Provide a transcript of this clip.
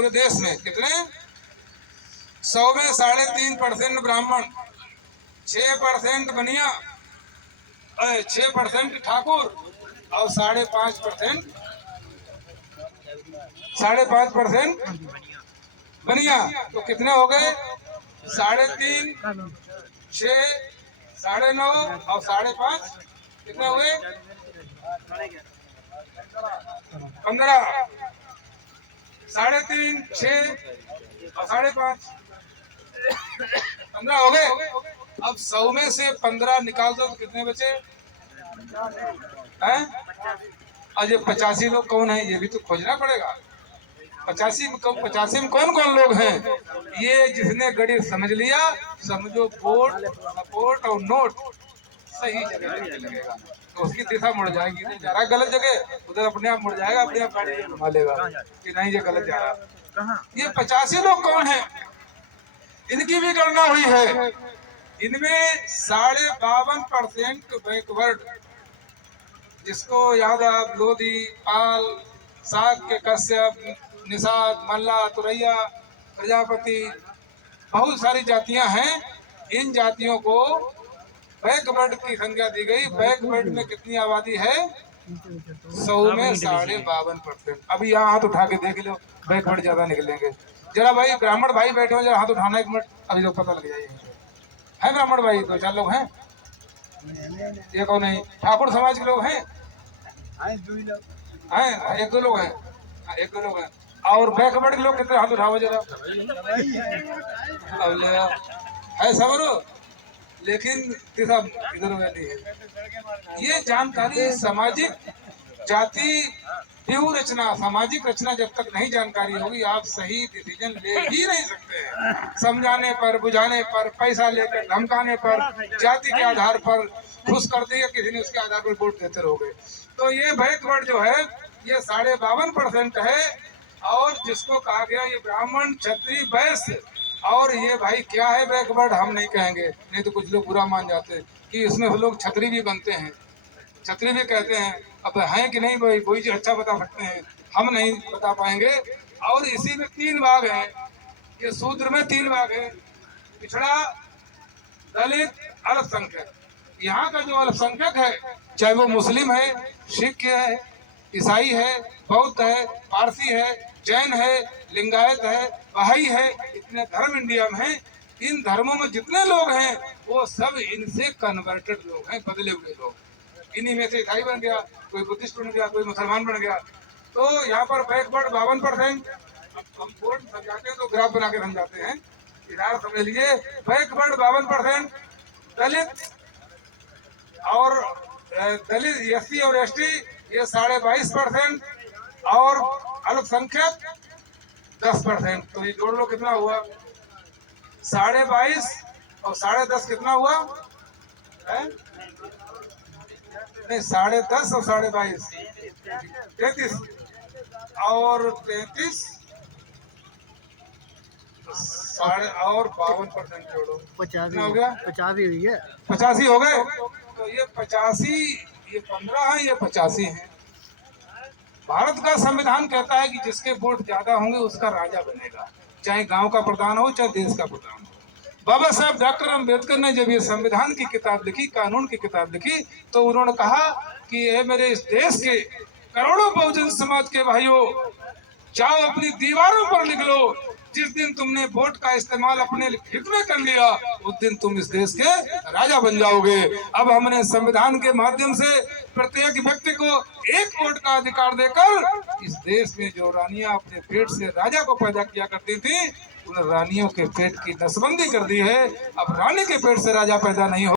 पूरे देश में कितने? 100 में 3.5% ब्राह्मण, 6% बनिया, 6% ठाकुर और 5.5% बनिया। तो कितने हो गए? 3.5, 6, 9.5 और 5.5 कितने हुए? 15। 3.5, 6 और 5.5 15 हो गए। अब 100 में से 15 निकाल दो तो कितने बचे हैं? और ये 85 लोग कौन है? ये भी तो खोजना पड़ेगा। 85 में कौन कौन लोग हैं? ये जिसने गणित समझ लिया, समझो वोट, सपोर्ट और नोट सही जगह लगेगा तो उसकी दिशा मुड़ जाएगी। नहीं जा रहा गलत जगह, उधर अपने आप मुड़ जाएगा, अपने आप गाड़ी घुमा लेगा कि नहीं ये गलत जा रहा। ये 85 लोग कौन है? इनकी भी गणना हुई है। इनमें 52% बैकवर्ड, जिसको याद है लोधी, पाल, शाक्य, कश्यप, निषाद, मल्ला, तुरैया, प्रजापति, बहुत सारी जातियां हैं। इन जातियों को बैकवर्ड की संज्ञा दी गई। बैकवर्ड में कितनी आबादी है? 100 में 52%। अभी यहाँ हाथ उठा के देख लो, बैकवर्ड ज्यादा निकलेंगे। जरा भाई ब्राह्मण भाई बैठे हो, जरा हाथ उठाना 1 मिनट, अभी तो पता लग जाएगा। है ब्राह्मण भाई 2-4 लोग हैं? ये कौन है? ठाकुर समाज के लोग हैं? हैं 1-2 लोग हैं। 1-2 लोग हैं। और बैकवर्ड के लोग कितने? हाथ उठाओ जरा। है सब, लेकिन इधर नहीं है। ये जानकारी सामाजिक जाति ड्यू रचना, सामाजिक रचना जब तक नहीं जानकारी होगी आप सही डिसीजन ले ही नहीं सकते हैं। समझाने पर, बुझाने पर, पैसा लेकर धमकाने पर, जाति के आधार पर खुश कर दिया किसी ने, उसके आधार पर वोट देते रहोगे। तो ये बैकवर्ड जो है ये 52% है। और जिसको कहा गया ये ब्राह्मण, क्षत्रिय, वैश्य, और ये भाई क्या है बैकवर्ड हम नहीं कहेंगे, नहीं तो कुछ लोग बुरा मान जाते हैं कि इसमें लोग क्षत्रिय भी बनते हैं, क्षत्रिय भी कहते हैं। अब है कि नहीं भाई, कोई चीज अच्छा बता सकते हैं, हम नहीं बता पाएंगे। और इसी में 3 भाग हैं। ये सूत्र में 3 भाग है: पिछड़ा, दलित, अल्पसंख्यक। यहाँ का जो अल्पसंख्यक है, चाहे वो मुस्लिम है, सिख है, ईसाई है, बौद्ध है, पारसी है, जैन है, लिंगायत है, बहाई है, इतने धर्म इंडिया में हैं। इन धर्मों में जितने लोग हैं वो सब इनसे कन्वर्टेड लोग हैं, बदले हुए लोग। इन्हीं में से ईसाई बन गया, कोई बुद्धिस्ट बन गया, कोई मुसलमान बन गया। तो यहाँ पर बैकवर्ड 52%। हम बोर्ड समझाते हैं तो ग्राफ बना के समझाते हैं, इधर समझ लीजिए। बैकवर्ड 52%, दलित और SC और ST ये 22.5%, और अल्पसंख्यक 10%। तो ये जोड़ लो कितना हुआ? 22.5 और 10.5 कितना हुआ है? नहीं, 10.5 और 22.5 33, और 33 और 52% जोड़ो, 50 हो गया? 85 हुई है। 85 हो गए। तो ये 85, ये 15 है, ये 85 है। भारत का संविधान कहता है कि जिसके वोट ज्यादा होंगे उसका राजा बनेगा, चाहे गांव का प्रधान हो, चाहे देश का प्रधान हो। बाबा साहब डॉक्टर अम्बेडकर ने जब ये संविधान की किताब लिखी, कानून की किताब लिखी, तो उन्होंने कहा कि ये मेरे इस देश के करोड़ों बहुजन समाज के भाइयों, जाओ अपनी दीवारों पर लिख लो, जिस दिन तुमने वोट का इस्तेमाल अपने हित में कर लिया उस दिन तुम इस देश के राजा बन जाओगे। अब हमने संविधान के माध्यम से प्रत्येक व्यक्ति को 1 वोट का अधिकार देकर इस देश में जो रानियां अपने पेट से राजा को पैदा किया करती थी, उन रानियों के पेट की नसबंदी कर दी है। अब रानी के पेट से राजा पैदा नहीं हो